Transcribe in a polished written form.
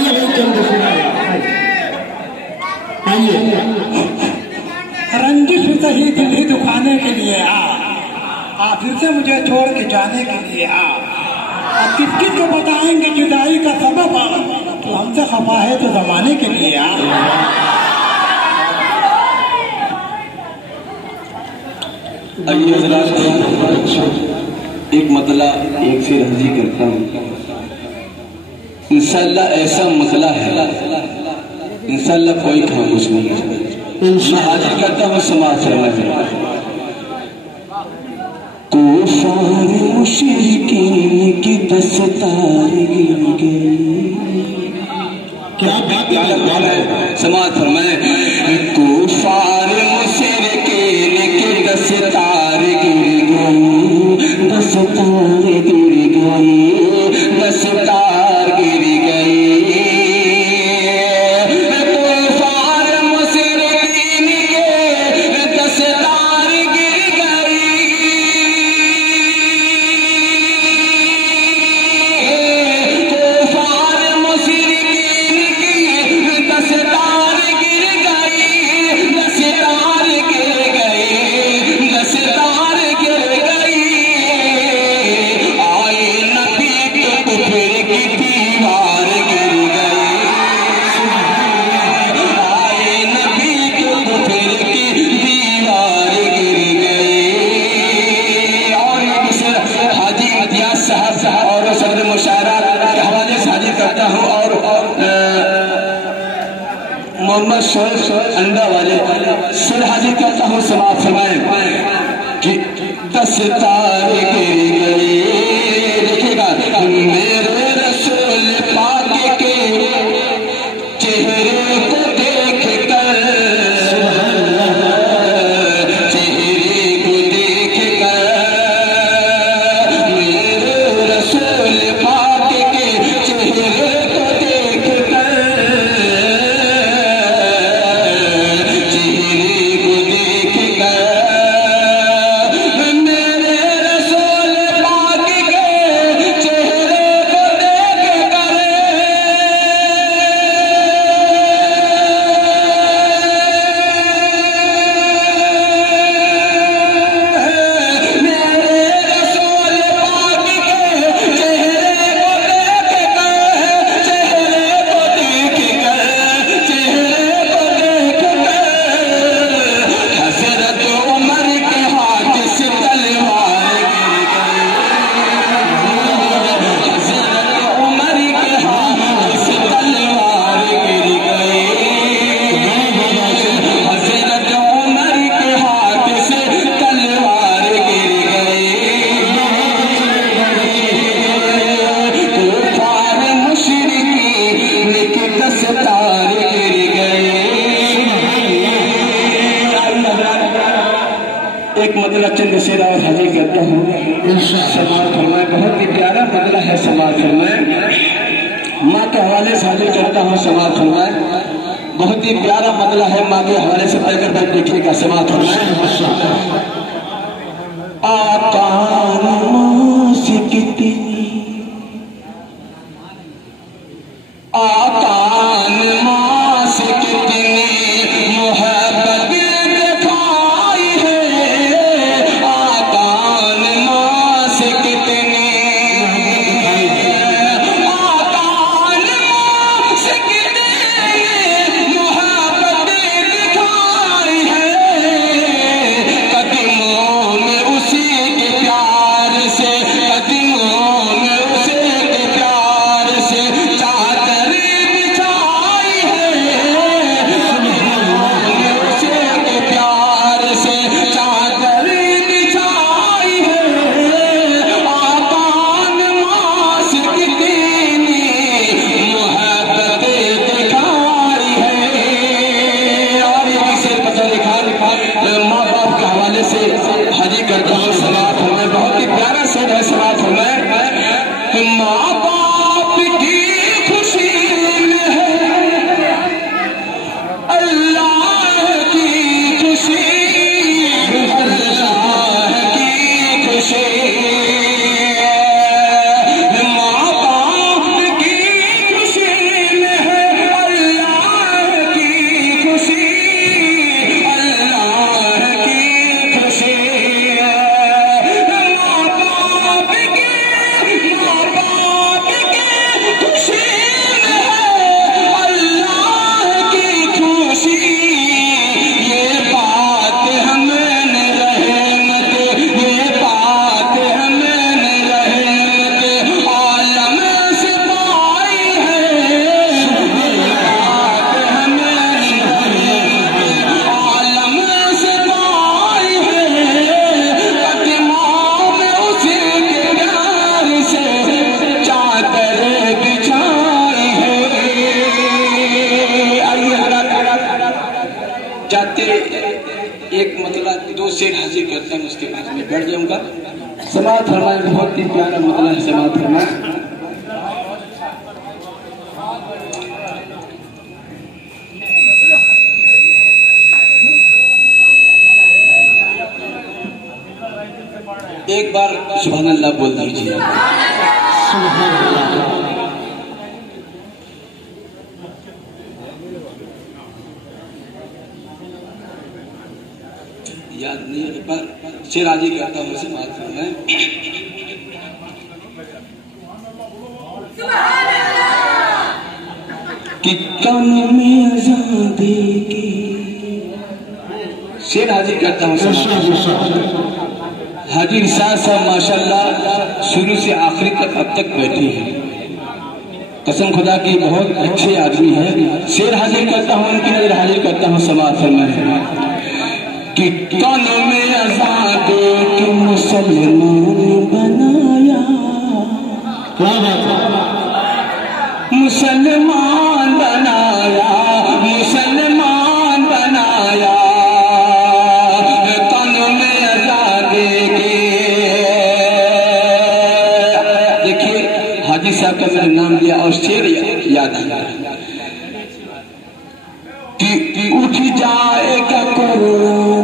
आइए चंद आइए। रंजिश सही दिल ही दुखाने के लिए फिर से मुझे छोड़ के जाने के लिए किस किस को बताएंगे जुदाई का सबब तो हमसे खफा है तो जमाने के लिए एक मतला एक फिर हजी करता हूँ। इंशाअल्लाह ऐसा मतला है, इंशाअल्लाह कोई खामोश नहीं है। मैं हाजिर करता हूँ समाज से कुफार मुशरिकीन की दस्तार गिर गई। क्या बात है समाज फरमाए कुफार मुशरिकीन की दस्तार गिर गई, दस्तार गिर गई, दस्तार गिर गई। मोहम्मद शोएब अंडा वाले सिर हाजिर करता हूँ। समाप्त फरमाए कि दस्तार गिर गई। देखिएगा मेरे रसूल पाक के चेहरे को देख कर, चेहरे को देख कर, मेरे रसूल पाक के चेहरे को देख कर, एक मतला चंद शेर और हाजिर करता हूँ। समाज फरमाए बहुत ही प्यारा मतला है। समाज फरमाए माँ के हवाले से हाजिर करता हूँ। समाज फरमाए बहुत ही प्यारा मतला है, माँ के हवाले से पैकर बैठ देखिएगा। समाज फरमाए आकान से कितनी आकान माँ से कितनी मोहब्बत दिखाई है, आकान माँ से कितनी आकान माँ से कितनी मोहब्बत दिखाई है, कदमों में उसी के प्यार से, कदमों में उसी के प्यार से चादर शेर हाजिर करता हूँ, उसके बाद में बैठ जाऊंगा। समाज फरमाए, बहुत ही प्यारा मतलब है समाज फरमाए। एक बार सुभान अल्लाह बोल दीजिए। याद नहीं है, पर शेर हाजिर करता हूँ समाज फरमाए। कि कान में आजादी की शेर हाजिर करता हूँ। हाजी इरशाद साहब माशाल्लाह शुरू से आखिरी तक अब तक बैठे हैं, कसम खुदा की बहुत अच्छे आदमी हैं। शेर हाजिर करता हूँ, उनकी नजर हाजिर करता हूँ समाज फरमाए। कि कानों में आजादी के मुसलमान बनाया, मुसलमान बनाया, मुसलमान बनाया। कानों में आजादी के, देखिए हाजी साहब का मैंने नाम लिया और शेर याद आया कि उठ जाएगा कोरोना